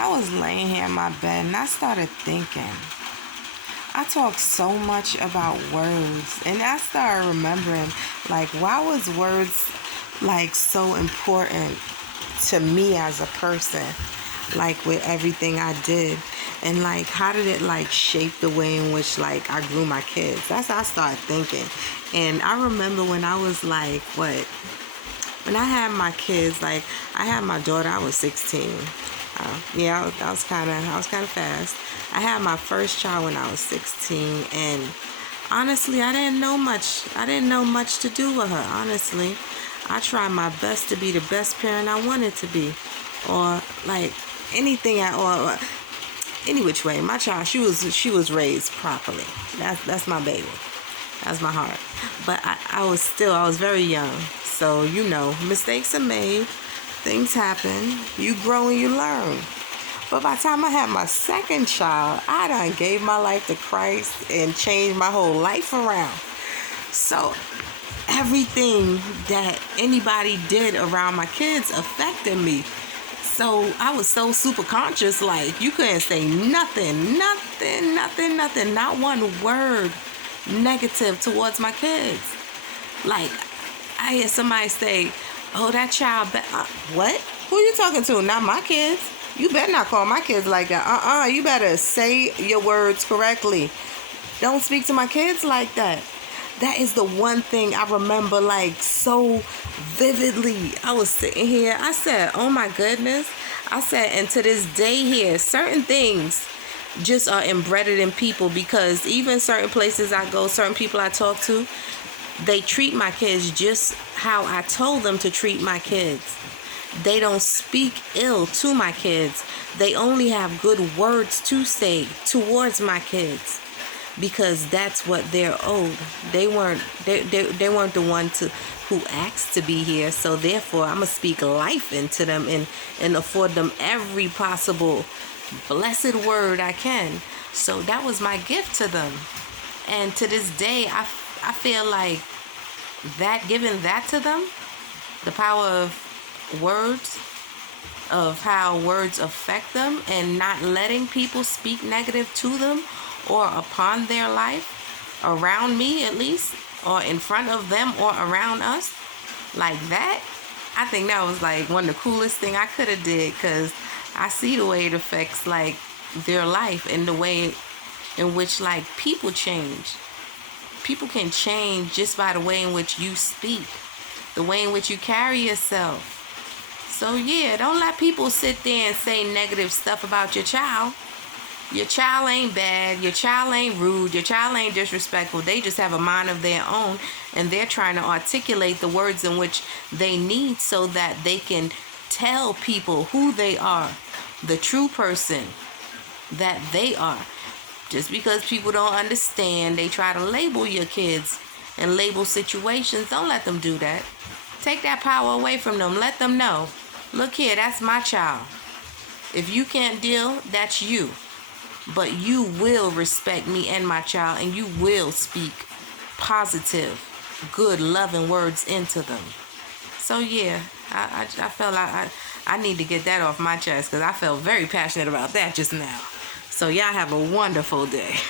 I was laying here in my bed and I started thinking. I talk so much about words, and I started remembering, like, why was words like so important to me as a person, like with everything I did, and like how did it like shape the way in which like I grew my kids? That's how I started thinking. And I remember when I was like, when I had my kids, like I had my daughter, I was 16. Yeah, I was kind of fast. I had my first child when I was 16, and honestly, I didn't know much. I didn't know much to do with her. Honestly, I tried my best to be the best parent I wanted to be, or like anything at all. Any which way, my child, she was raised properly. That's my baby. That's my heart. But I was very young. So, mistakes are made. Things happen. You grow and you learn. But by the time I had my second child, I done gave my life to Christ and changed my whole life around. So everything that anybody did around my kids affected me. So I was so super conscious, like you couldn't say nothing, not one word negative towards my kids. Like I hear somebody say, "Oh, that child." What? Who you talking to? Not my kids. You better not call my kids like that. You better say your words correctly. Don't speak to my kids like that. That is the one thing I remember like so vividly. I was sitting here. I said, "Oh my goodness." I said, and to this day here, certain things just are embedded in people, because even certain places I go, certain people I talk to, they treat my kids just how I told them to treat my kids. They don't speak ill to my kids. They only have good words to say towards my kids, because that's what they're owed. They weren't the one who asked to be here. So therefore, I'm gonna speak life into them and afford them every possible blessed word I can. So that was my gift to them. And to this day, I feel like that, giving that to them, the power of words, of how words affect them, and not letting people speak negative to them or upon their life, around me at least, or in front of them or around us, like that. I think that was like one of the coolest thing I could have did, because I see the way it affects like their life, and the way in which like people change. People can change just by the way in which you speak, the way in which you carry yourself. So yeah, don't let people sit there and say negative stuff about your child. Your child ain't bad. Your child ain't rude. Your child ain't disrespectful. They just have a mind of their own, and they're trying to articulate the words in which they need so that they can tell people who they are, the true person that they are. Just because people don't understand, they try to label your kids and label situations. Don't let them do that. Take that power away from them. Let them know, look here, that's my child. If you can't deal, that's you. But you will respect me and my child, and you will speak positive, good, loving words into them. So yeah, I felt like I need to get that off my chest, because I felt very passionate about that just now. So y'all have a wonderful day.